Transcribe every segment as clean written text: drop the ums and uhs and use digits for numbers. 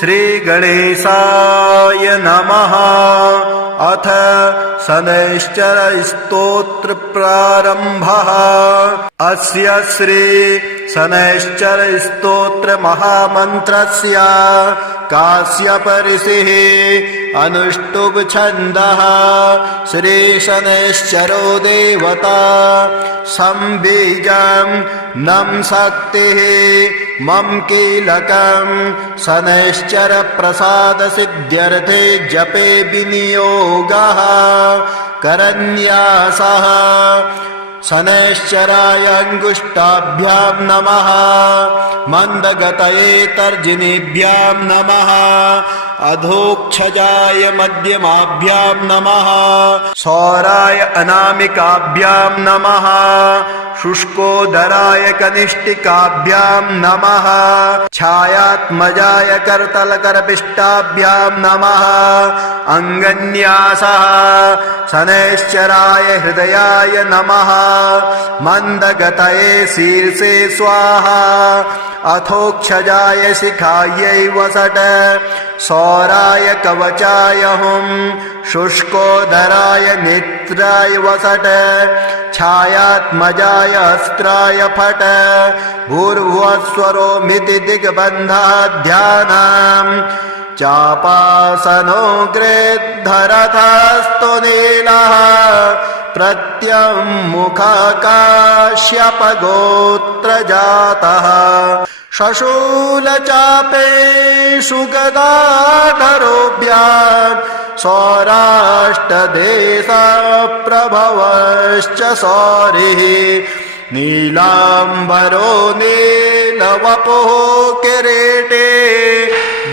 श्रीगणेशाय नमः। अथ शनैश्चरस्तोत्र प्रारम्भः। अस्य श्री शनैश्चरस्तोत्र महामन्त्रस्य काश्यप ऋषिः अनुष्टुप् छन्दः। श्री शनैश्चरो देवता संबीजं नम शक्तिः मम कीलकं शनैश्चर प्रसाद सिद्ध्यर्थे जपे विनियोगः करन्यासः। शनैश्चराय अंगुष्ठाभ्यां नमः। मंदगतये तर्जनीभ्यां नमः। अधोक्षजाय मध्यमाभ्यां नमः। सौराय अनामिकाभ्यां नमः। शुष्कोदराय कनिष्ठिकाभ्यां नमः। छायात्मजाय करतलकरपिष्टाभ्यां नमः। अंगन्यासः। शनैश्चराय हृदयाय नमः। मंदगतये शीर्षे स्वाहा। अथोक्षजाय शिखायै वसट। सौराय कवचाय हुं। शुष्कोदराय नेत्राय वसट। छायात्मजाय अस्त्राय फट। भूर्भुवस्वरोमिति दिग्बन्धः ध्यानम्। चापासनो गृद्धरथस्तु नीलः। प्रत्यङ्मुखकाश्यपगोत्रजातः। शशूलचापेषु गदाधरोऽभ्यां सौराष्ट्रदेशप्रभवश्च सौरिः। नीलाम्बरो नीलवपुः किरीटे।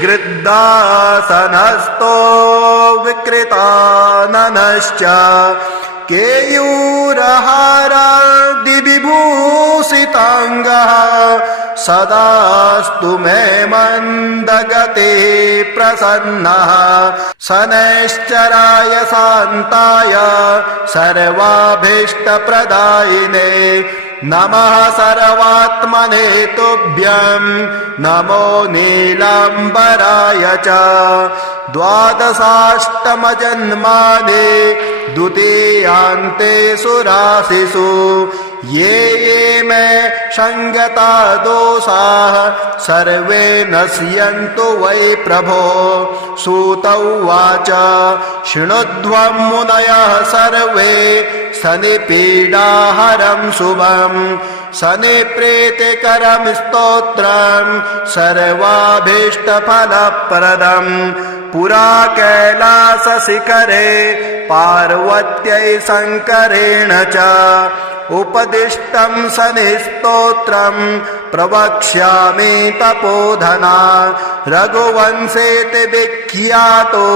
गृद्धासनस्थो विकृताननश्च। केयूरहारादिविभूषिताङ्गः। सदास्तु मे मन्दगते प्रसन्नः। शनैश्चराय शान्ताय सर्वाभीष्टप्रदायिने नमः। सर्वात्मने तुभ्यं नमो नीलाम्बराय च। द्वादशाष्टमजन्मानि द्वितीयान्तेषु राशिषु। ये ये मे संगता दोषाः सर्वे नश्यन्तु वै प्रभो। सूत उवाच शृणुध्वं मुनयः सर्वे शनिपीडाहरं शुभं। शनिप्रीतिकरं स्तोत्रं सर्वाभीष्टफलप्रदम्। पुरा कैलासशिखरे पार्वत्यै शङ्करेण च उपदिष्टं शनिस्तोत्रं प्रवक्ष्यामि तपोधना। रघुवंशेति विख्यातो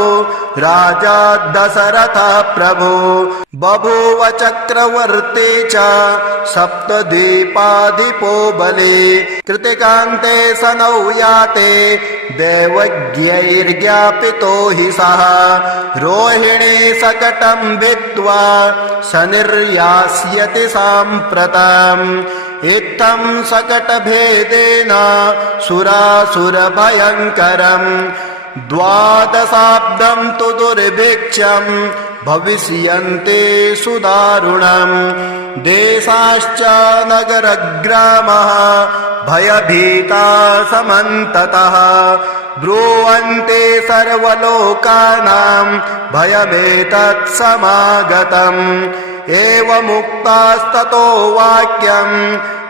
राजा दशरथः प्रभु। बभूव चक्रवर्ती च सप्तद्वीपाधिपो बली। कृतिकान्ते शनौ याते दैवज्ञैर्ज्ञापितो हि सः। रोहिणी शकटं भित्त्वा शनिर्यास्यति साम्प्रतम्। इत्थं शकटभेदेन सुरासुरभयङ्करम्। द्वादशाब्दं तु दुर्भिक्षं भविष्यन्ति सुदारुणम्। देशाश्च नगरग्रामः भयभीता समन्ततः। ब्रुवन्ति सर्वलोकानां भयमेतत् समागतम्। एवमुक्तास्ततो वाक्यं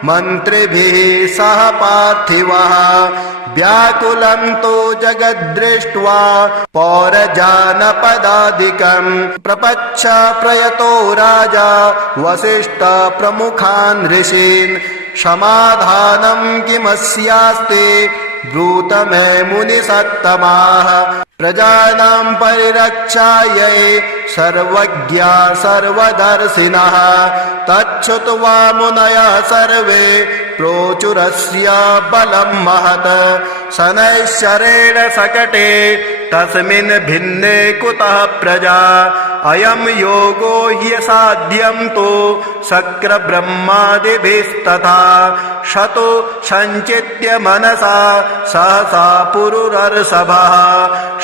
मन्त्रिभिः सह पार्थिवः। व्याकुलं तु जगद्दृष्ट्वा पौरजानपदादिकं। प्रपच्छ प्रयतो राजा वसिष्ठ प्रमुखान् ऋषीन्। समाधानं किमस्यास्ति ब्रूत मे मुनिसत्तमाः। प्रजानां परिरक्षायै सर्वज्ञा सर्वदर्शिनः तच्छ्रुत्वा मुनयः सर्वे प्रोचुरस्य बलं महत् शनैश्चरेण सकटे तस्मिन् भिन्ने कुतः प्रजा अयं योगो ह्यसाध्यं तु शक्र ब्रह्मादिभिस्तथा शतो संचित्य मनसा सहसा पुरुरर्षभः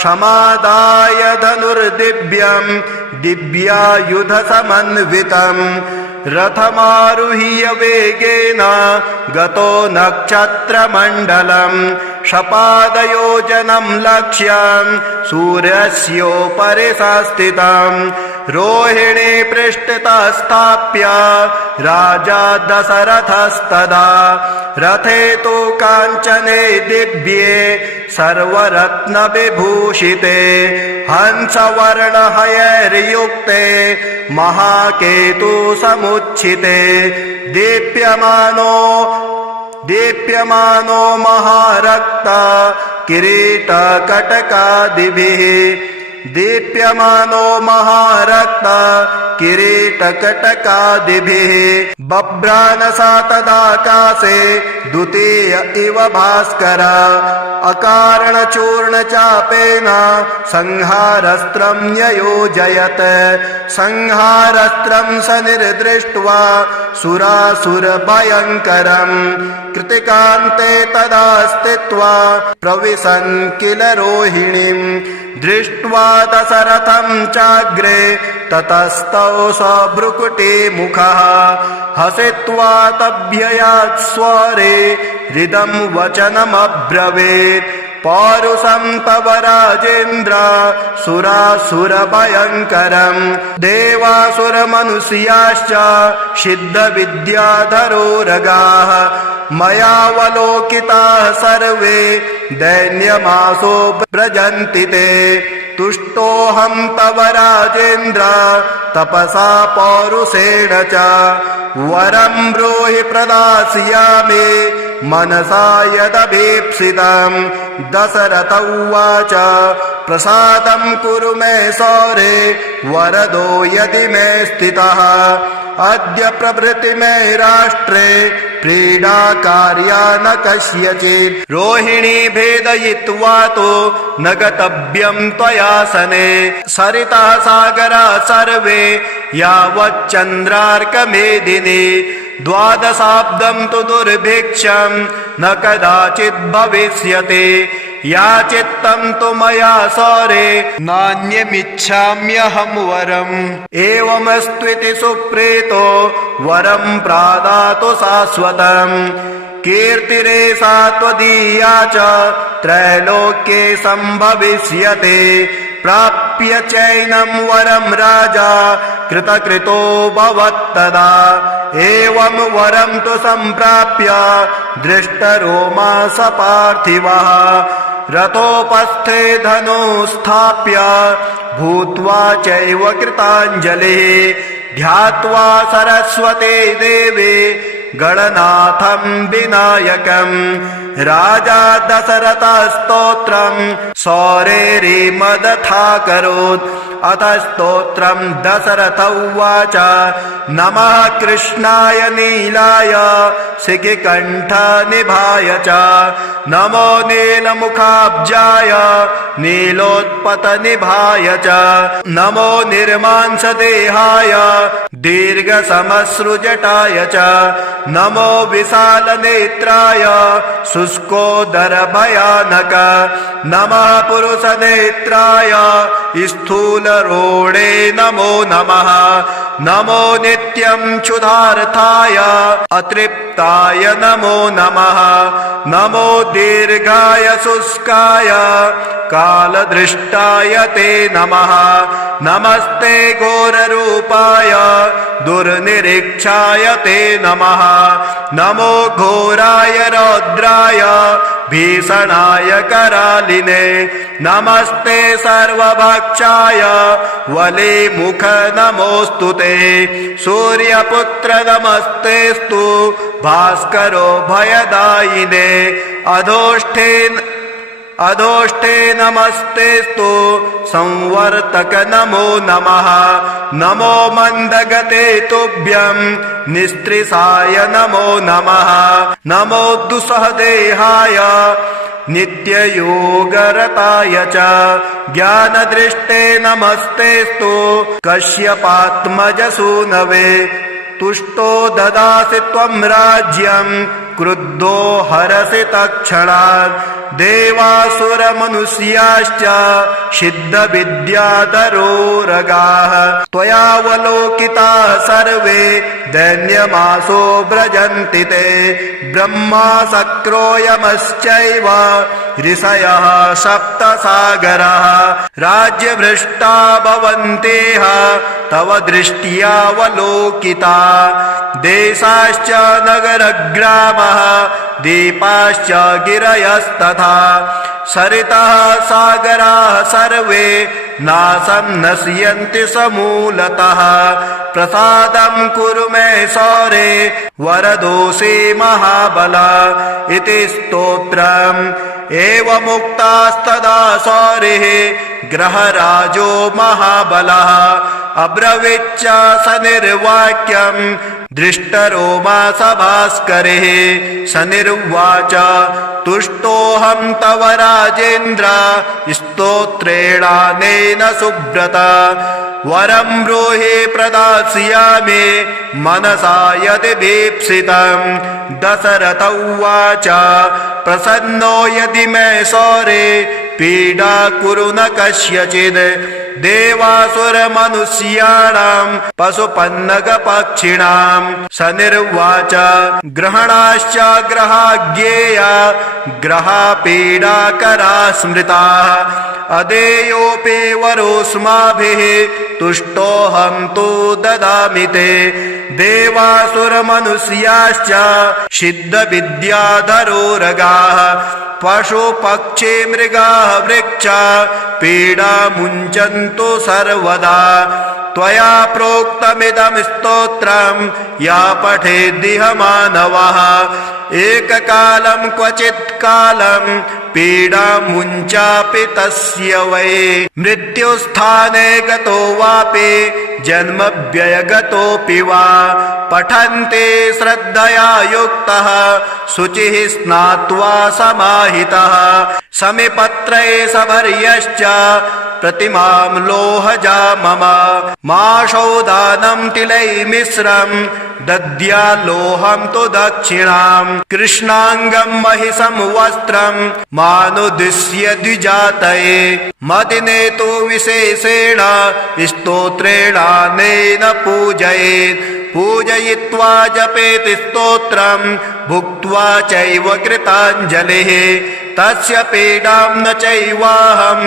समादाय धनुर्दिव्यं दिव्यायुधसमन्वितं रथमारुह्य वेगेन गतो नक्षत्रमण्डलं शपादयोजनं लक्ष्यं सूर्यस्योपरि संस्थितं रोहिणी पृष्ठतः स्थाप्य राजा दशरथस्तदा रथे तु काञ्चने दिव्ये सर्वरत्नविभूषिते हंसवर्णहयैर्युक्ते महाकेतु समुच्छिते दीप्यमानो महारक्ता किरीटकटकादिभिः दीप्यमानो महारक्ता किरीटकटकादिभिः बभ्रानसा तदाकाशे द्वितीय इव भास्कर अकारणचूर्णचापेन संहारस्त्रं न्ययोजयत् संहारस्त्रं स निर्दृष्ट्वा सुरासुरभयङ्करं कृतिकान्ते तदा स्थित्वा प्रविशन् किल रोहिणीं दृष्ट्वा दशरथं चाग्रे ततस्तौ स भ्रुकुटिमुखः हसित्वा तभ्ययात् स्वरे हृदं वचनमब्रवीत् पौरुषं तव राजेन्द्र सुरासुरभयङ्करं देवासुरमनुष्याश्च सिद्धविद्याधरोरगाः मयावलोकिताः सर्वे दैन्यमासो व्रजन्ति ते तुष्टोऽहं तव राजेन्द्र तपसा पौरुषेण च वरं ब्रूहि प्रदास्यामि मनसा यदभीप्सितं दशरथ उवाच प्रसादं कुरु मे सौरे वरदो यदि मे स्थितः अद्य प्रभृति मे राष्ट्रे प्रीडा कार्या न कस्यचित् रोहिणी भेदयित्वा तो न गतव्यं त्वया सने सरिता सागरा सर्वे यावच्चन्द्रार्कमेदिनी द्वादशाब्दं तु दुर्भिक्षं न कदाचित् भविष्यति याचित्तं तु मया सौरे नान्यमिच्छाम्यहं वरम् एवमस्त्विति सुप्रीतो वरं प्रादातु शाश्वतम् कीर्तिरेषा त्वदीया च त्रैलोक्ये सम्भविष्यते प्राप्य चैनं वरं राजा कृतकृतो भवत्तदा एवं वरं तु सम्प्राप्य दृष्टरोमा स पार्थिवः रथोपस्थे धनु स्थाप्य भूत्वा चैव कृताञ्जलिः ध्यात्वा सरस्वते देवे गणनाथं विनायकं राजा दशरथस्तोत्रं सौरेरिमदथाकरोत् अथ स्तोत्रं दशरथ उवाच नमः कृष्णाय नीलाय शिखिकण्ठनिभाय च नमो नीलमुखाब्जाय नीलोत्पतनिभाय च नमो निर्मांसदेहाय दीर्घसमश्रुजटाय च नमो विशालनेत्राय शुष्कोदरभयानक नमः पुरुषनेत्राय स्थूलरोणे नमो नमः नमो नित्यं क्षुधार्थाय अतृप्ताय नमो नमः नमो दीर्घाय शुष्काय कालदृष्टाय ते नमः नमस्ते घोररूपाय दुर्निरीक्षाय ते नमः नमो घोराय रौद्राय भीषणाय करालिने नमस्ते सर्वभक्षाय वलिमुख नमोऽस्तु ते सूर्यपुत्र नमस्तेस्तु भास्करो भयदायिने अधोष्ठे नमस्तेस्तु संवर्तक नमो नमः। नमो मन्दगते तुभ्यं निस्त्रिसाय नमो नमः। नमो दुस्सहदेहाय नित्ययोगरताय च ज्ञानदृष्टे नमस्तेस्तु कश्यपात्मजसूनवे। तुष्टो ददासि त्वं राज्यं क्रुद्धो हरसि तत्क्षणात्। देवासुरमनुष्याश्च सिद्धविद्याधरोरगाः त्वयावलोकिताः सर्वे दैन्यमासो व्रजन्ति ते। ब्रह्मा शक्रो यमश्चैव ऋषयः सप्तसागरः राज्यभ्रष्टा भवन्तेह तव दृष्ट्यावलोकिता। देशाश्च नगरग्रामः दीपाश्च गिरयस्तथा सरितः सागराः सर्वे नाशं नश्यन्ति समूलतः। प्रसादं कुरु मे सौरे वरदोषे महाबल इति स्तोत्रम्। एवमुक्तास्तदा सौरिः ग्रहराजो महाबलः अब्रवीच्च सनिर्वाक्यं दृष्टरोमा सभास्करिः। सनिर्वाच तुष्टोऽहं तव राजेन्द्र स्तोत्रेणानेन सुब्रत। वरं ब्रूहि प्रदास्यामि मनसा यदि भीप्सितं। दशरथ उवाच प्रसन्नो यदि मे सौरे पीडा कुरु न कस्यचित्। देवासुरमनुष्याणां पशुपन्नगपक्षिणां। सनिर्वाच ग्रहणाश्च ग्रहाज्ञेया ग्रहापीडाकरा स्मृताः। अदेयोऽपि वरोऽस्माभिः तुष्टोऽहं तु ददामि ते। देवासुरमनुष्याश्च सिद्धविद्याधरोरगाः पशुपक्षी मृगाः वृक्षा पीडा मुञ्चन्तु सर्वदा। त्वया प्रोक्तमिदं स्तोत्रं या पठेद्दिह मानवः। एककालं क्वचित् कालं पीडा मुञ्चापि तस्य वै। मृत्युस्थाने गतो वापि जन्मव्ययगतोऽपि वा। पठन्ते श्रद्धया युक्तः शुचिः स्नात्वा समाहितः। समिपत्रे सभर्यश्च प्रतिमां लोहजा मम। माशौदानं तिलैर्मिश्रं दद्याल्लोहं तु दक्षिणाम्। कृष्णाङ्गं महिषं वस्त्रं मानुदिश्य द्विजातये। मदिने तु विशेषेण स्तोत्रेणानेन पूजयेत्। पूजयित्वा जपेत् स्तोत्रं भुक्त्वा चैव कृताञ्जलिः। तस्य पीडां न चैवाहं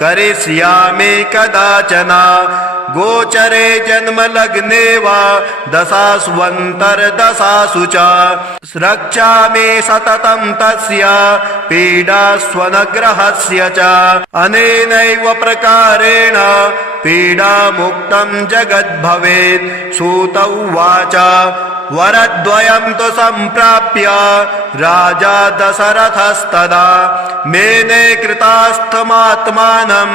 करिष्यामि कदाचन। गोचरे जन्मलग्ने वा दशास्वन्तर्दशासु च। रक्षामि सततं तस्य पीडास्वनग्रहस्य च। अनेनैव प्रकारेण पीडामुक्तं जगद्भवेत्। सूत उवाच वरद्वयं तु सम्प्राप्य राजा दशरथस्तदा। मेने कृतास्थमात्मानं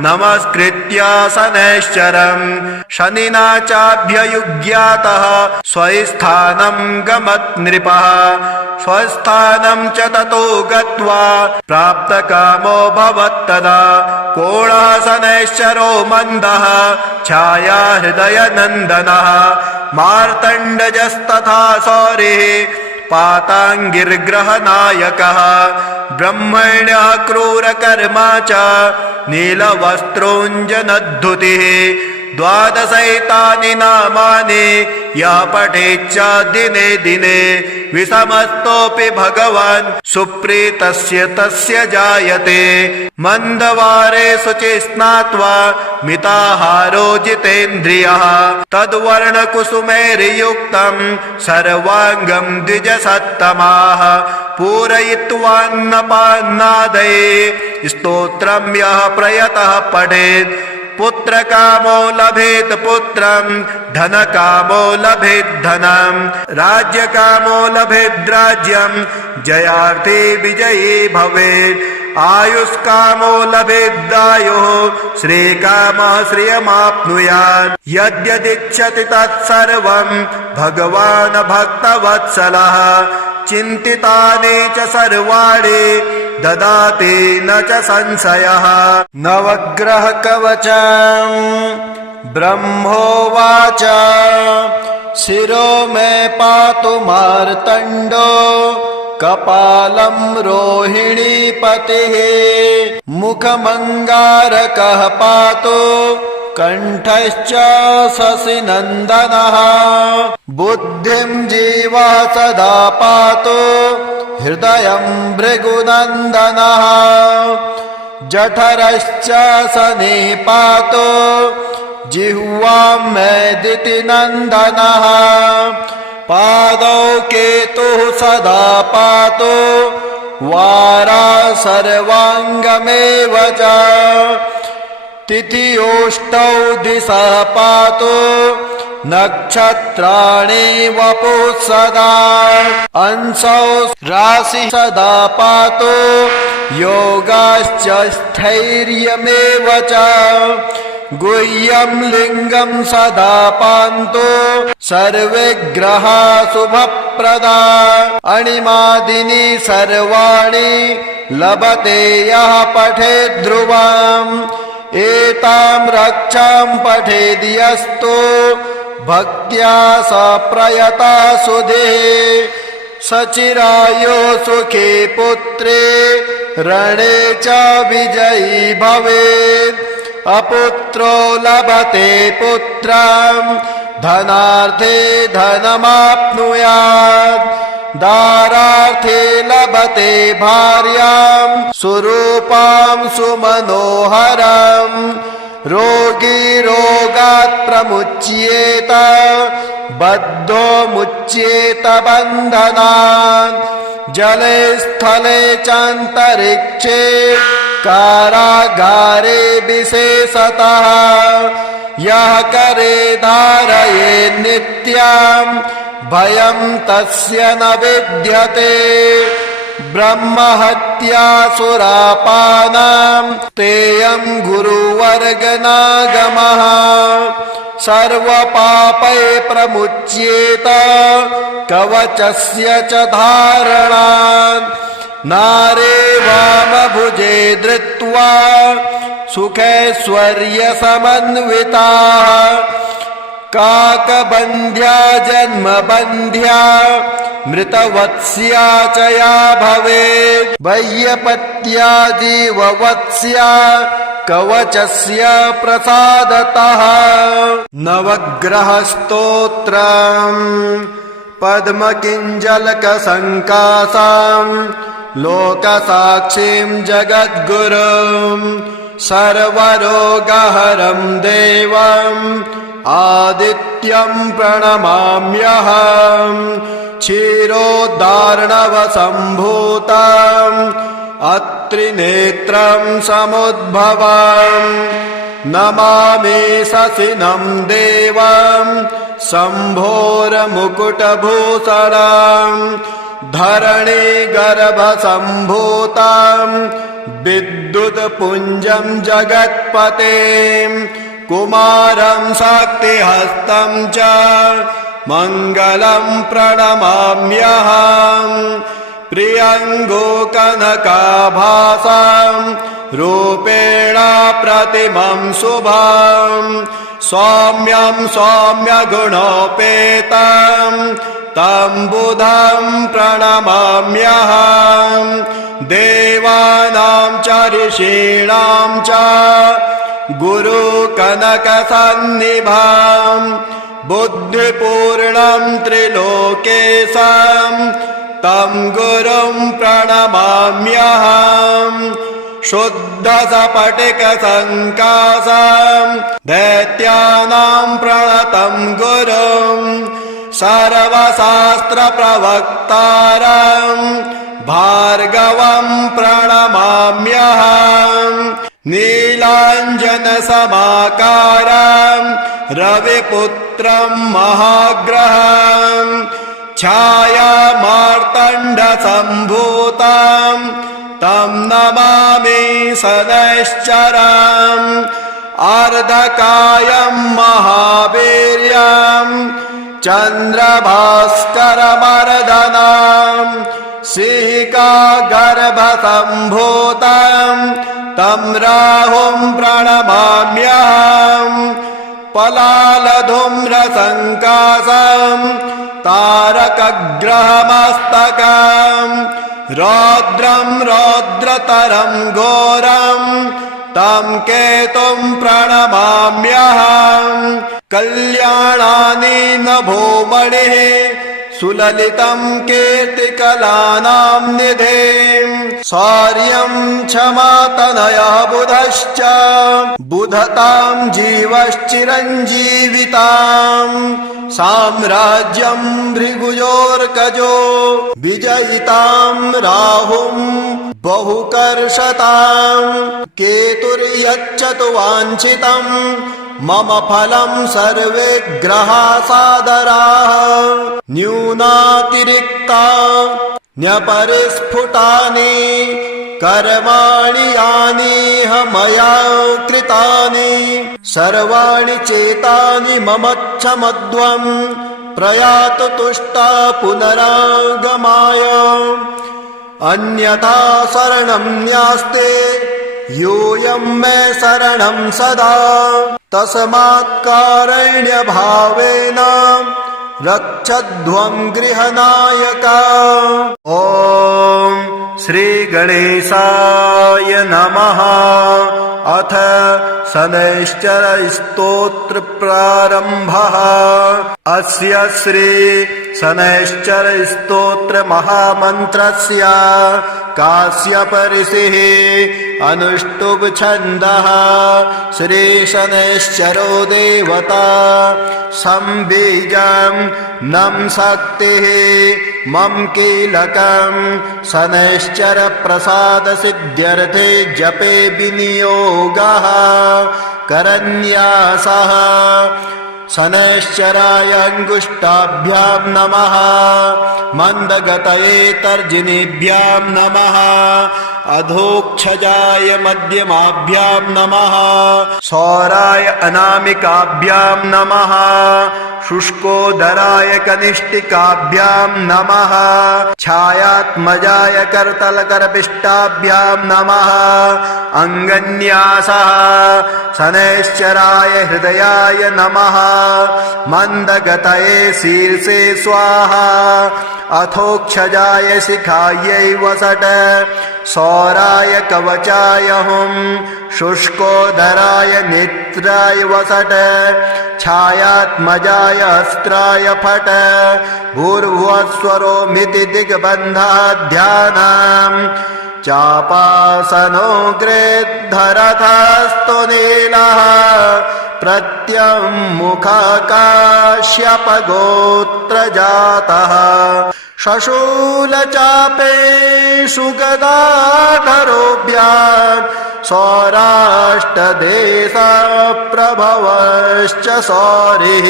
नमस्कृत्य शनैश्चरम्। शनिना चाभ्ययुज्ञातः स्वस्थानं गमत् नृपः। स्वस्थानं च ततो गत्वा प्राप्तकामो भवत्तदा। कोणः शनैश्चरो मन्दः छाया हृदयनन्दनः। मार्तण्डजस्तथा सौरिः पाताङ्गिर्ग्रहनायकः। ब्रह्मण्यः क्रूरकर्मा च नीलवस्त्रोऽञ्जनद्धुतिः। द्वादशैतानि नामानि यः पठेच्च दिने दिने। विषमस्तोऽपि भगवान् सुप्रीतस्य तस्य जायते। मन्दवारे शुचि स्नात्वा मिताहारो जितेन्द्रियः। तद्वर्णकुसुमैर्युक्तं सर्वाङ्गं द्विजसत्तमाः। पूरयित्वान्नपान्नादये स्तोत्रं यः प्रयतः पठेत्। पुत्रकामो लभेत् पुत्रं धनकामो लभेत् धनं। राज्यकामो लभेत् राज्यं जयार्थी विजयी भवेत्। आयुष्कामो लभेदायुः श्रीकामः श्रियमाप्नुयात् यद्यदिच्छति तत्सर्वं भगवान् भक्तवत्सलः चिन्तितानि च सर्वाणि ददाति न च संशयः। नवग्रह कवचम् ब्रह्मोवाच शिरो मे पातु मार्तण्डो कपालं रोहिणीपतिः मुखमङ्गारकः पातु कण्ठश्च शशिनन्दनः बुद्धिं जीवः सदा पातु हृदयं भृगुनन्दनः जठरश्च शनिः पातु जिह्वां मेदितिनन्दनः पादौ केतुः सदा पातु वारा सर्वाङ्गमेव च तिथियोष्टौ दिशः पातु नक्षत्राणि वपुः सदा अंशौ राशि सदा पातु योगाश्च स्थैर्यमेव च गुह्यं लिङ्गं सदा पान्तु सर्वे ग्रहा शुभप्रदा अणिमादीनि सर्वाणि लभते यः पठेत् ध्रुवम् एतां रक्षां पठेद्यस्तु भक्त्या स प्रयता सुधीः सचिरायो सुखे पुत्रे रणे च विजयी भवेत् अपुत्रो लभते पुत्रं धनार्थे धनमाप्नुयात् दारार्थे लभते भार्यां सुरूपां सुमनोहरम् रोगी रोगात् प्रमुच्येत बद्धो मुच्येत बन्धनात् जले स्थले चान्तरिक्षे कारागारे विशेषतः यः करे धारये नित्यं भयं तस्य न विद्यते ब्रह्महत्या सुरापानां तेयं गुरुवर्गनागमः सर्वपापै प्रमुच्येत कवचस्य च धारणात् नारे वामभुजे धृत्वा सुखैश्वर्यसमन्विताः काकबन्ध्या जन्मबन्ध्या मृतवत्स्या च या भवेत् वैयपत्या जीववत्स्या कवचस्य प्रसादतः नवग्रहस्तोत्रम् पद्मकिञ्जलकसङ्कासां लोकसाक्षीं जगद्गुरुं सर्वरोगहरं देवम् आदित्यं प्रणमाम्यहम् क्षीरोदार्णवसम्भूतम् अत्रिनेत्रं समुद्भवम् नमामि शशिनं देवं शम्भोरमुकुटभूषणम् धरणीगर्भसम्भूतं विद्युत्पुञ्जं जगत्पतेम् कुमारं शक्तिहस्तं च मङ्गलं प्रणमाम्यहम् प्रियङ्गो कनकाभासं रूपेण प्रतिमं शुभं सौम्यं सौम्यगुणोपेतं तं बुधं प्रणमाम्यहम् देवानां च ऋषीणां च गुरुकनकसन्निभां बुद्धिपूर्णं त्रिलोकेशं तं गुरुं प्रणमाम्यहम् शुद्धसपटिकसङ्कासं दैत्यानां प्रणतं गुरुं सर्वशास्त्रप्रवक्तारं भार्गवं प्रणमाम्यहम् नीलाञ्जनसमाकारं रविपुत्रं महाग्रहं छायामार्तण्डसम्भूतं तं नमामि शनैश्चरम् अर्धकायं महावीर्यं चन्द्रभास्करमर्दनं सिंहगर्भसम्भूतं तं राहुं प्रणमाम्यहम् पलालधूम्रसङ्काशं तारकग्रहमस्तकं रौद्रं रौद्रतरं घोरं तं केतुं प्रणमाम्यहम् कल्याणानि नभोमणिः सुललितं कीर्तिकलानां निधिं शौर्यं क्षमातनयः बुधश्च बुधतां जीवश्चिरञ्जीवितां साम्राज्यं भृगुयोर्कजो विजयितां राहुं बहुकर्षतां केतुर्यच्छतु वाञ्छितं मम फलं सर्वे ग्रहा सादराः न्यूनातिरिक्ता न्यपरिस्फुटानि कर्माणि यानि मया कृतानि सर्वाणि चेतानि मम क्षमध्वं प्रयातु तुष्टा पुनरागमाय अन्यथा शरणं न्यास्ते योऽयं मे शरणं सदा तस्मात् कारुण्यभावेन रक्षध्वं गृहनायक। ॐ श्री गणेशाय नमः। अथ शनैश्चर स्तोत्र प्रारंभः। अस्य श्री शनैश्चर स्तोत्र महामन्त्रस्य काश्यप ऋषिः अनुष्टुप् छन्दः। श्री शनैश्चरो देवता संबीजं नं शक्तिः मम कीलकं शनैश्चर प्रसाद सिद्ध्यर्थे जपे विनियोगः करन्यासः। शनैश्चराय अंगुष्ठाभ्यां नमः। मंदगतये तर्जनीभ्यां नमः। अधोक्षजाय मध्यमाभ्यां नमः। सौराय अनामिकाभ्यां नमः। शुष्कोदराय कनिष्ठिकाभ्यां नमः। छायात्मजाय करतलकरपिष्टाभ्यां नमः। अंगन्यासः। शनैश्चराय हृदयाय नमः। मंदगतये शीर्षे स्वाहा। अथोक्षजाय शिखायै वसट। सौराय कवचाय हुं। शुष्कोदराय नेत्राय वसट। छायात्मजाय अस्त्राय फट। भूर्भुवस्वरोमिति दिग्बन्धः ध्यानम्। चापासनो गृद्धरथस्तु नीलः। प्रत्यङ्मुखकाश्यपगोत्रजातः। शशूलचापेषु गदाधरोऽभ्यां सौराष्ट्रदेशप्रभवश्च सौरिः।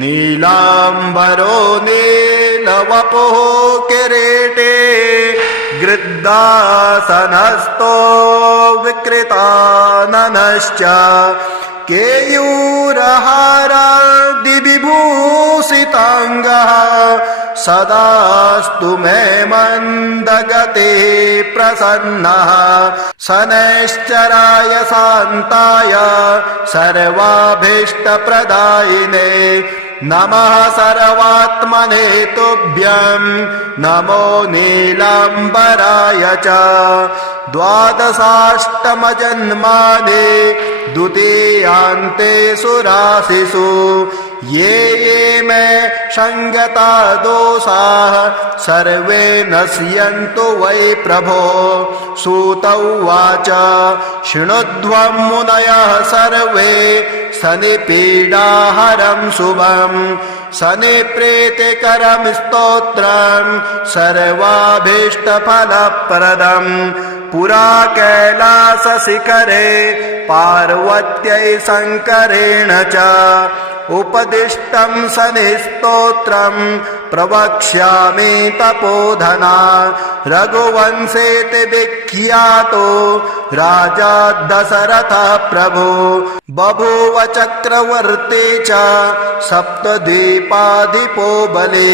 नीलाम्बरो नीलवपुः किरीटे। गृद्धासनस्थो विकृताननश्च। केयूरहारादिविभूषिताङ्गः। सदास्तु मे मन्दगते प्रसन्नः। शनैश्चराय शान्ताय सर्वाभीष्टप्रदायिने नमः सर्वात्मने तुभ्यं। नमो नीलाम्बराय च। द्वादशाष्टमजन्मानि द्वितीयान्तेषु राशिषु ये ये मे संगता दोषाः सर्वे नश्यन्तु वै प्रभो। सूत उवाच शृणुध्वं मुनयः सर्वे शनिपीडाहरं शुभम्। शनिप्रीतिकरं स्तोत्रं सर्वाभीष्टफलप्रदम्। पुरा कैलासशिखरे पार्वत्यै शङ्करेण च उपदिष्टं शनिस्तोत्रं प्रवक्ष्यामि तपोधना रघुवंशेति विख्यातो राजा दशरथः प्रभो बभूव चक्रवर्ती च सप्तद्वीपाधिपो बले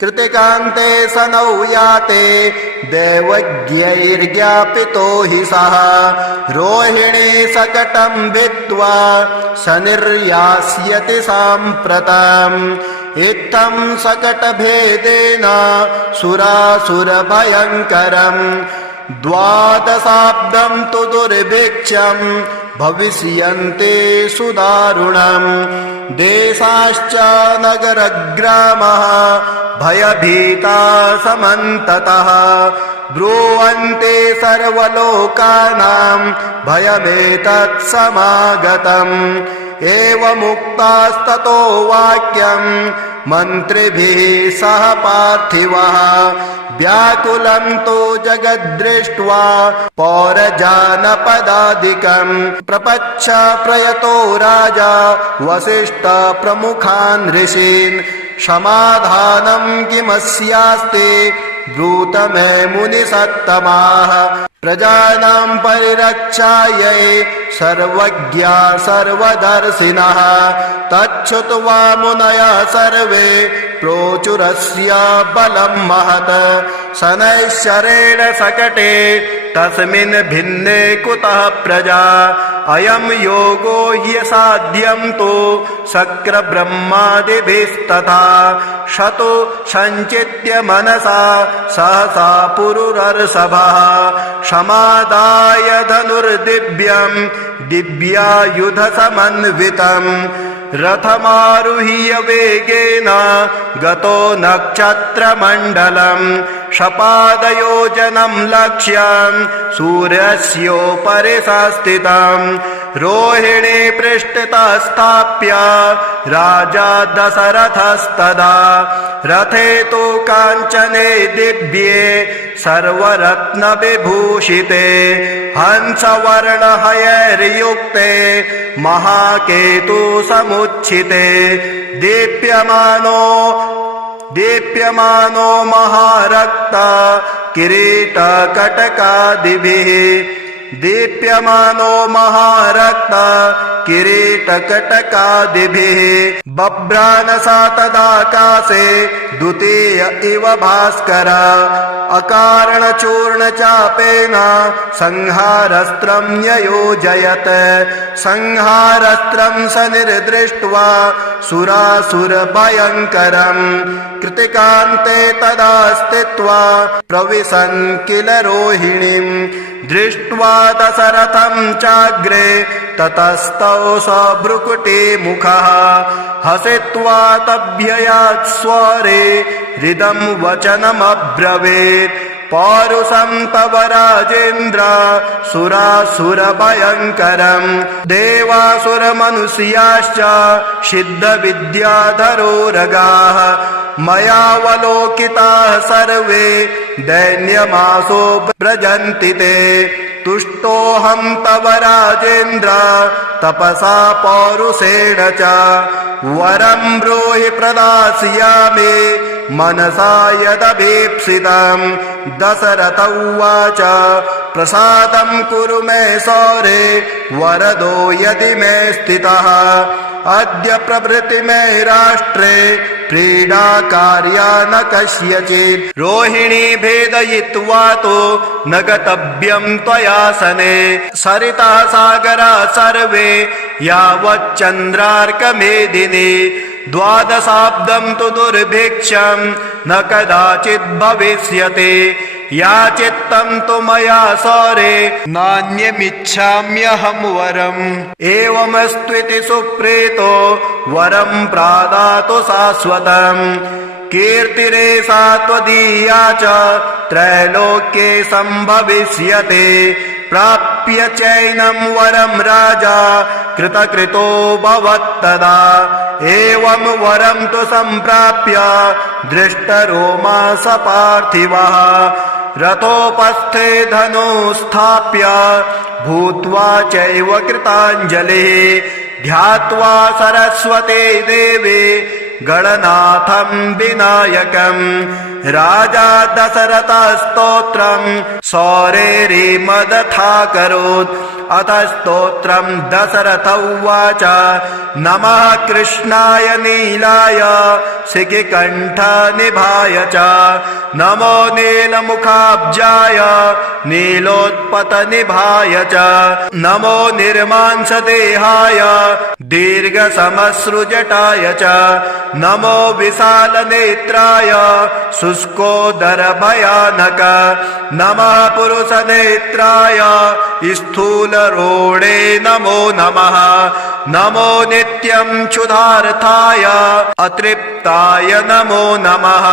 कृतिकान्ते सनौ याते दैवज्ञैर्ज्ञापितो हि सः रोहिणी सकटं भित्त्वा सनिर्यास्यति साम्प्रतम् इत्थं सकटभेदेन सुरासुरभयङ्करम् द्वादशाब्दं तु दुर्भिक्षं भविष्यन्ति सुदारुणम् देशाश्च नगरग्रामः भयभीता समन्ततः ब्रुवन्ति सर्वलोकानां भयमेतत् समागतम् एवमुक्तास्ततो वाक्यं मन्त्रिभिः सह पार्थिवः व्याकुलं तु जगद्दृष्ट्वा पौरजानपदादिकम् प्रपच्छ प्रयतो राजा वसिष्ठ प्रमुखान् ऋषीन् समाधानं किमस्यास्ति ब्रूत मे मुनिसत्तमाः प्रजानां परिरक्षायै सर्वज्ञा सर्वदर्शिनः तच्छ्रुत्वा मुनयः सर्वे प्रोचुरस्य बलं महत् शनैश्चरेण सकटे तस्मिन् भिन्ने कुतः प्रजा अयं योगो ह्यसाध्यं तु शक्रब्रह्मादिभिस्तथा शतो सञ्चित्य मनसा सहसा पुरुरर्षभः समादाय धनुर्दिव्यं दिव्यायुधसमन्वितम् रथमारुह्य वेगेन गतो नक्षत्रमण्डलम् शपादयोजनं लक्ष्यं सूर्यस्योपरि संस्थितम् रोहिणी पृष्ठतः स्थाप्य राजा दशरथस्तदा रथे तु काञ्चने दिव्ये सर्वरत्नविभूषिते हंसवर्णहयैर्युक्ते महाकेतु समुच्छिते दीप्यमानो महारक्ता किरीटकटकादिभिः दीप्यमानो महारक्ता किरीटकटकादिभिः बभ्रानसा तदाकाशे द्वितीय इव भास्कर अकारणचूर्णचापेन संहारस्त्रं ययोजयत् संहारस्त्रं सनिर्दृष्ट्वा सुरासुरभयङ्करम् कृतिकान्ते तदा स्थित्वा प्रविशन् किल रोहिणीम् दृष्ट्वा दशरथं चाग्रे ततस्तौ सभ्रुकुटी मुखः हसित्वा तभ्ययात् स्वरे हृदं वचनमब्रवीत् पौरुषं तव राजेन्द्र सुरासुरभयङ्करम् देवासुरमनुष्याश्च सिद्धविद्याधरोरगाः मयावलोकिताः सर्वे दैन्यमासो व्रजन्ति ते तुष्टोऽहं तव राजेन्द्र तपसा पौरुषेण च वरं ब्रूहि प्रदास्यामि मनसा यदभीप्सितम् दशरथ उवाच प्रसादं कुरु मे सौरे वरदो यदि मे स्थितः अद्य प्रभृति मे राष्ट्रे क्रीडा कार्या न कस्यचित् रोहिणी भेदयित्वा तो न गतव्यं त्वया सने सरितः सागरा सर्वे यावच्चन्द्रार्कमेदिनी द्वादशाब्दं तु दुर्भिक्षं न कदाचित् भविष्यति याचित्तं तु मया सौरे नान्यमिच्छाम्यहं वरम् एवमस्त्विति सुप्रीतो वरं प्रादातु शाश्वतम् कीर्तिरेषा त्वदीया च त्रैलोक्ये सम्भविष्यते प्राप्य चैनं वरं राजा कृतकृतो भवत्तदा एवं वरं तु सम्प्राप्य दृष्टरोमा स पार्थिवः रथोपस्थे धनुस्थाप्य भूत्वा चैव कृताञ्जलिः ध्यात्वा सरस्वती देवी गणनाथं विनायकम् राजा दशरथस्तोत्रं सौरेरिमदथाकरोत् अथ स्तोत्रं दशरथ उवाच नमः कृष्णाय नीलाय शिखिकण्ठनिभाय च नमो नीलमुखाब्जाय नीलोत्पतनिभाय च नमो निर्मांसदेहाय दीर्घसमश्रुजटाय च नमो विशालनेत्राय शुष्कोदरभयानक नमः पुरुषनेत्राय स्थूलरोणे नमो नमः नमो नित्यं क्षुधार्थाय अतृप्ताय नमो नमः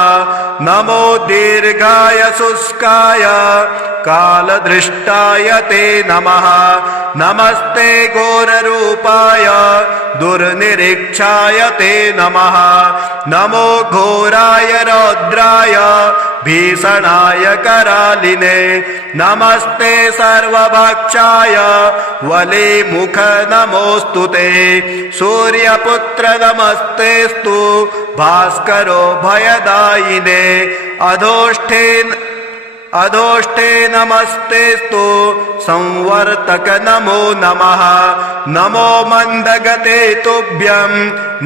नमो दीर्घाय शुष्काय कालदृष्टाय ते नमः नमस्ते घोररूपाय दुर्निरीक्षाय ते नमः नमो घोराय रौद्राय भीषणाय करालिने नमस्ते सर्वभक्षाय वलिमुख नमोऽस्तु ते सूर्यपुत्र नमस्तेस्तु भास्करो भयदायिने अधोष्ठे नमस्तेस्तु संवर्तक नमो नमः नमो मन्दगते तुभ्यं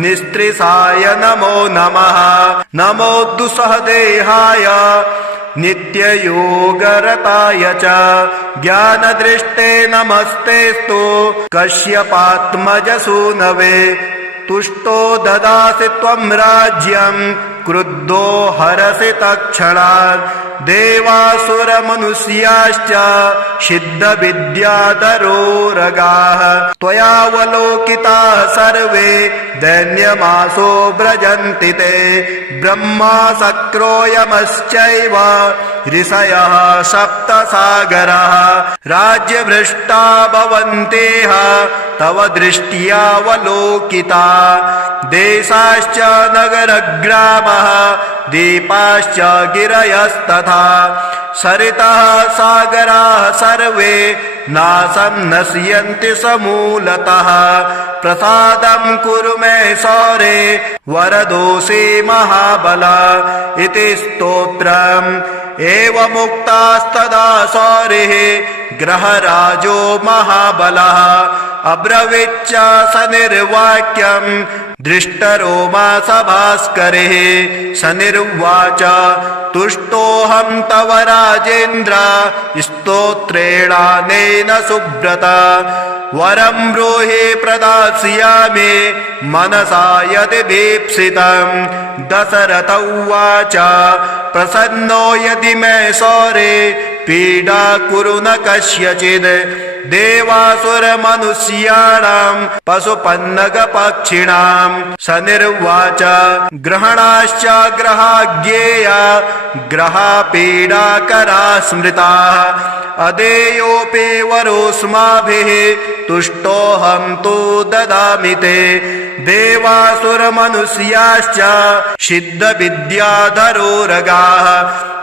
निस्त्रिसाय नमो नमः नमो दुस्सहदेहाय नित्ययोगरताय च ज्ञानदृष्टे नमस्तेस्तु कश्यपात्मजसूनवे तुष्टो ददासि त्वं राज्यं क्रुद्धो हरसि तत्क्षणात् देवासुरमनुष्याश्च सिद्धविद्याधरोरगाः त्वयावलोकिताः सर्वे दैन्यमासो व्रजन्ति ते ब्रह्मा शक्रोयमश्चैव ऋषयः सप्तसागराः राज्यभ्रष्टा भवन्तेह तव दृष्ट्यावलोकिता देशाश्च नगरग्रामः दीपाश्च गिरयस्तथा सरितः सागराः सर्वे नाशं नश्यन्ति समूलतः प्रसादं कुरु मे सौरे वरदोषे महाबल इति स्तोत्रम् एवमुक्तास्तदा सौरिः ग्रहराजो महाबलः अब्रवीच्च स निर्वाक्यं दृष्टरोमा सभास्करिः स निर्वाच तुष्टोऽहं तव राजेन्द्र स्तोत्रेणानेन सुव्रत वरं ब्रूहि प्रदास्यामि मनसा यदि भीप्सितं दशरथ उवाच प्रसन्नो यदि मे सौरे पीडा कुरु न कस्यचित् देवासुरमनुष्याणां पशुपन्नगपक्षिणां स निर्वाच ग्रहणाश्च ग्रहाज्ञेया ग्रहापीडाकरा स्मृताः अदेयोऽपि वरोऽस्माभिः तुष्टोऽहं तु ददामि ते देवासुरमनुष्याश्च सिद्धविद्याधरोरगाः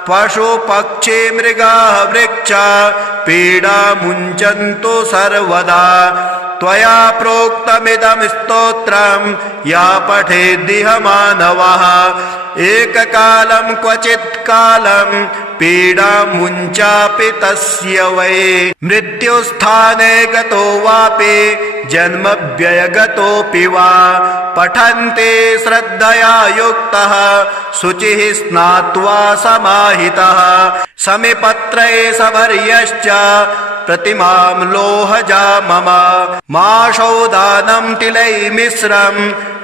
पशुपक्षी मृगाः वृक्षा पीडा मुञ्चन्तु सर्वदा त्वया प्रोक्तमिदं स्तोत्रं या पठेद्दिह मानवः एककालं क्वचित् कालं पीडा मुञ्चापि तस्य वै मृत्युस्थाने गतो वापि जन्मव्ययगतोऽपि वा पठन्ते श्रद्धया युक्तः शुचिः स्नात्वा समाहितः समिपत्रे सभर्यश्च प्रतिमां लोहजा मम माशौदानं तिलैर्मिश्रं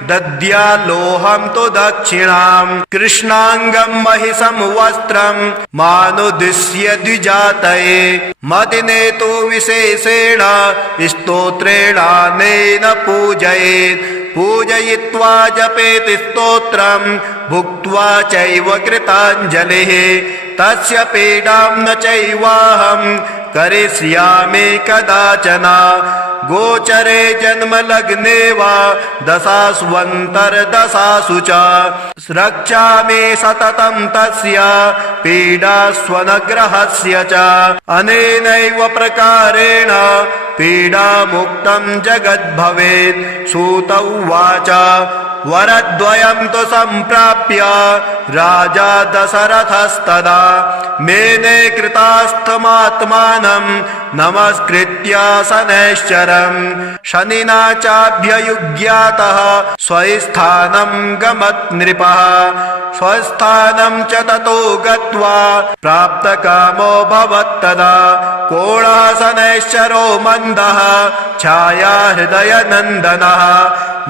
दद्याल्लोहं तु दक्षिणां कृष्णाङ्गं महिषं वस्त्रं मानुदिश्य द्विजातये मदिने तु विशेषेण स्तोत्रेणानेन पूजयेत् पूजयित्वा जपेत् स्तोत्रं भुक्त्वा चैव कृताञ्जलिः तस्य पीडां न चैवाहं करिष्यामि कदाचन गोचरे जन्मलग्ने वा दशास्वन्तर्दशासु च रक्षामि सततं तस्य पीडास्वनग्रहस्य च अनेनैव प्रकारेण पीडामुक्तं जगद्भवेत् सूत उवाच वरद्वयं तु सम्प्राप्य राजा दशरथस्तदा मेने कृतास्थमात्मानं नमस्कृत्य शनैश्चरम् शनिना चाभ्ययुज्ञातः स्वस्थानं गमत् नृपः स्वस्थानं च ततो गत्वा प्राप्तकामो भवत्तदा कोणः शनैश्चरो मन्दः छाया हृदयनन्दनः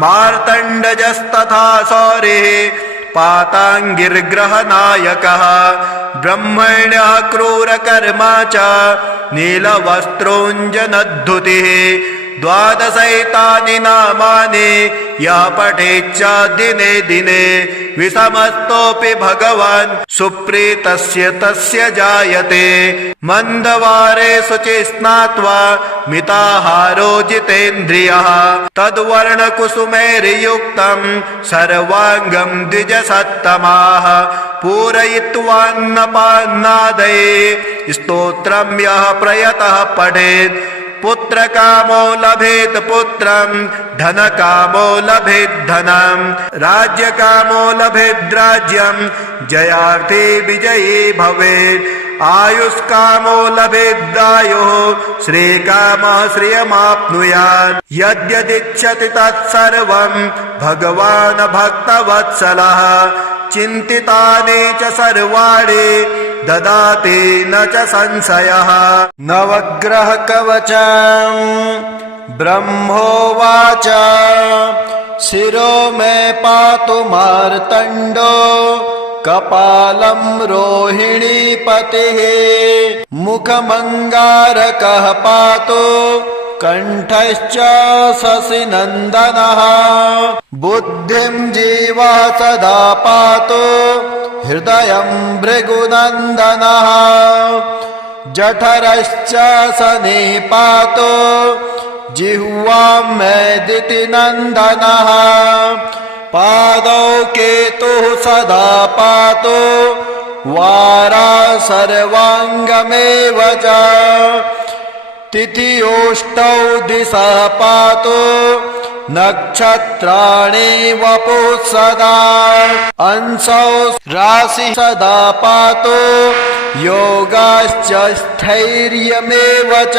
मार्तण्डजस्तथा सौरिः पाताङ्गिर्ग्रहनायकः ब्रह्मण्यः क्रूरकर्मा च नीलवस्त्रोऽञ्जनद्धुतिः द्वादशैतानि नामानि यः पठेच्च दिने दिने विषमस्तोऽपि भगवान् सुप्रीतस्य तस्य जायते मन्दवारे शुचि स्नात्वा मिताहारो जितेन्द्रियः तद्वर्णकुसुमैर्युक्तं सर्वाङ्गं द्विजसत्तमाः पूरयित्वान्नपान्नादये स्तोत्रं यः प्रयतः पठेत् पुत्रकामो लभेत् पुत्रं धनकामो लभेत् धनं राज्यकामो लभेत् राज्यं जयार्थी विजयी भवेत् आयुष्कामो लभेदायुः श्रीकामः श्रियमाप्नुयात् यद्यदिच्छति तत्सर्वं भगवान् भक्तवत्सलः चिन्तितानि च सर्वाणि ददाति न च संशयः। नवग्रहकवचम् ब्रह्मोवाच शिरो मे पातु मार्तण्डो कपालं रोहिणीपतिः मुखमङ्गारकः पातु कण्ठश्च शशिनन्दनः बुद्धिं जीवा सदा पातु हृदयं भृगुनन्दनः जठरश्च शनि पातु जिह्वां मैदितिनन्दनः पादौ केतुः सदा पातु वारा सर्वाङ्गमेव च तिथियोष्टौ दिशः पातु नक्षत्राणि वपुः सदा अंशौ राशि सदा पातु योगाश्च स्थैर्यमेव च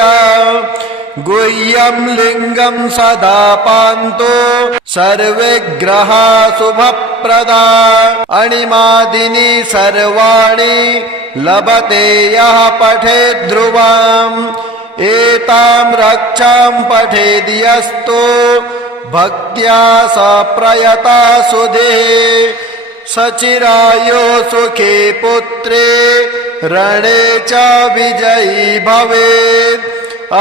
गुह्यं लिङ्गं सदा पान्तु सर्वे ग्रहा शुभप्रदा अणिमादिनी सर्वाणि लभते यः पठेत् ध्रुवम् एतां रक्षां पठेद्यस्तु भक्त्या स प्रयता सुधे सचिरायो सुखे पुत्रे रणे च विजयी भवेत्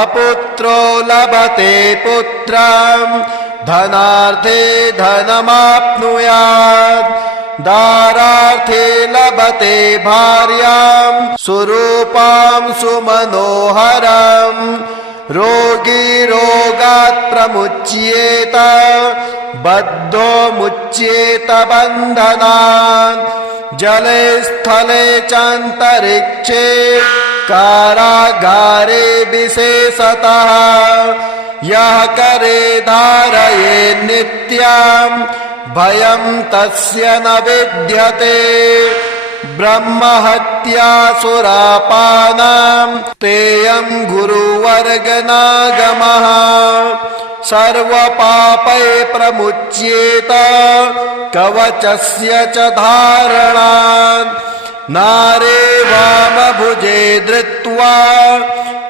अपुत्रो लभते पुत्रं धनार्थे धनमाप्नुयात् दारार्थे लभते भार्यां सुरूपां सुमनोहरम् रोगी रोगात् प्रमुच्येत बद्धो मुच्येत बन्धनात् जले स्थले चान्तरिक्षे कारागारे विशेषतः यः करे धारये नित्यं भयं तस्य न विद्यते ब्रह्महत्या सुरापानां तेयं गुरुवर्गनागमः सर्वपापै प्रमुच्येत कवचस्य च धारणात् नारे वामभुजे धृत्वा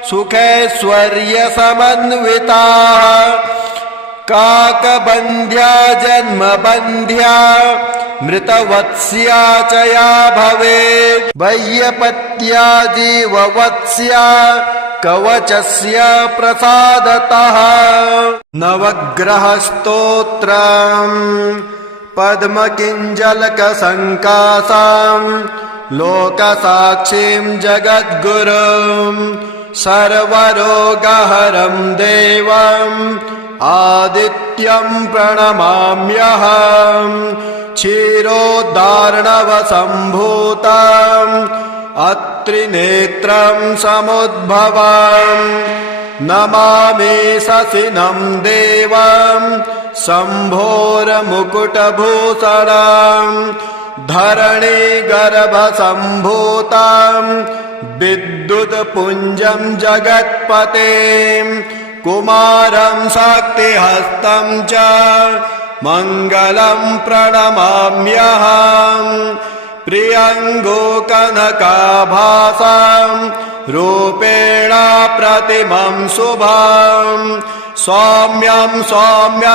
सुखैश्वर्यसमन्विताः काकबन्ध्या जन्मबन्ध्या मृतवत्स्या च या भवेत् वैयपत्या जीववत्स्या कवचस्य प्रसादतः नवग्रहस्तोत्रम् पद्मकिञ्जलकसङ्कासां लोकसाक्षीं जगद्गुरुं सर्वरोगहरं देवम् आदित्यं प्रणमाम्यहम् क्षीरोदार्णवसम्भूतम् अत्रिनेत्रं समुद्भवम् नमामि शशिनं देवं शम्भोर्मुकुटभूषणम् धरणीगर्भसम्भूतम् विद्युत्पुञ्जं जगत्पतेम् कुमारं शक्तिहस्तं च मङ्गलं प्रणमाम्यहम् प्रियङ्गो कनकाभासं रूपेण प्रतिमं शुभं सौम्यं सौम्यगुणोपेतं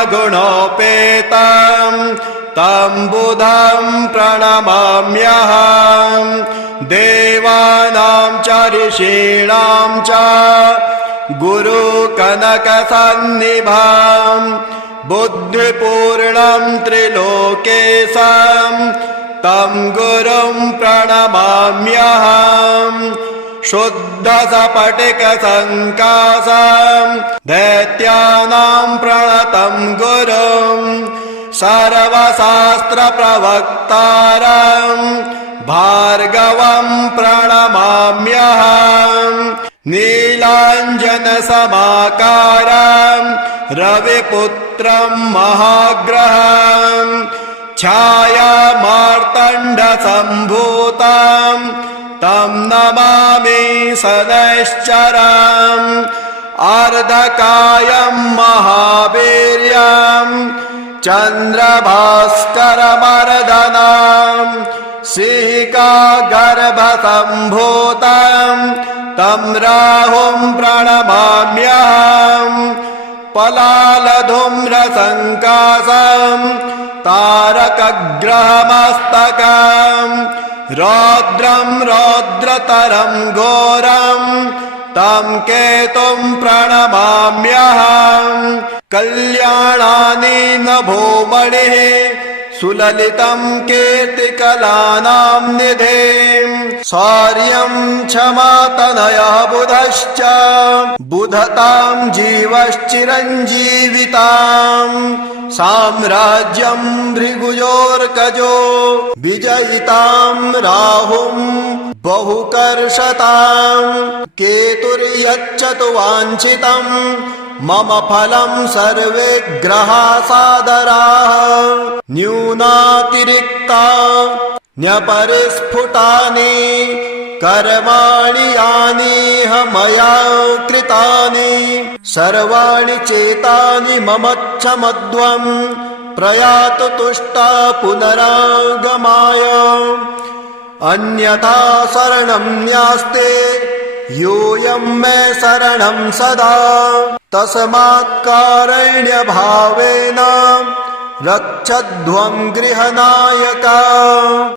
तं बुधं प्रणमाम्यहम् देवानां च ऋषीणां च गुरुकनकसन्निभं बुद्धिपूर्णं त्रिलोकेशं तं गुरुं प्रणमाम्यहम् शुद्धसपटिकसङ्काशं दैत्यानां प्रणतं गुरुं सर्वशास्त्रप्रवक्तारं भार्गवं प्रणमाम्यहम् नीलाञ्जनसमाकारं रविपुत्रं महाग्रहं छायामार्तण्डसम्भूतं तं नमामि शनैश्चरम् अर्धकायं महावीर्यं चन्द्रभास्करमर्दनं सिंहिकागर्भसम्भूतं तं राहुं प्रणमाम्यहम् पलालधूम्रसङ्काशं तारकग्रहमस्तकम् रौद्रं रौद्रतरं घोरं तं केतुं प्रणमाम्यहम् कल्याणानि नभोमणिः सुललितं कीर्तिकलानां निधिं शौर्यं क्षमातनयः बुधश्च बुधतां जीवश्चिरञ्जीवितां साम्राज्यं भृगुयोर्कजो विजयितां राहुं बहुकर्षतां केतुर्यच्छतु वाञ्छितं मम फलं सर्वे ग्रहा सादराः न्यूनातिरिक्ता न्यपरिस्फुटानि कर्माणि यानिह मया कृतानि सर्वाणि चेतानि ममच्छमध्वं प्रयातु तुष्टा पुनरागमाय अन्यथा शरणं न्यास्ते योऽयं मे शरणं सदा तस्मात् कारुण्यभावेन रक्षध्वं गृहनायक।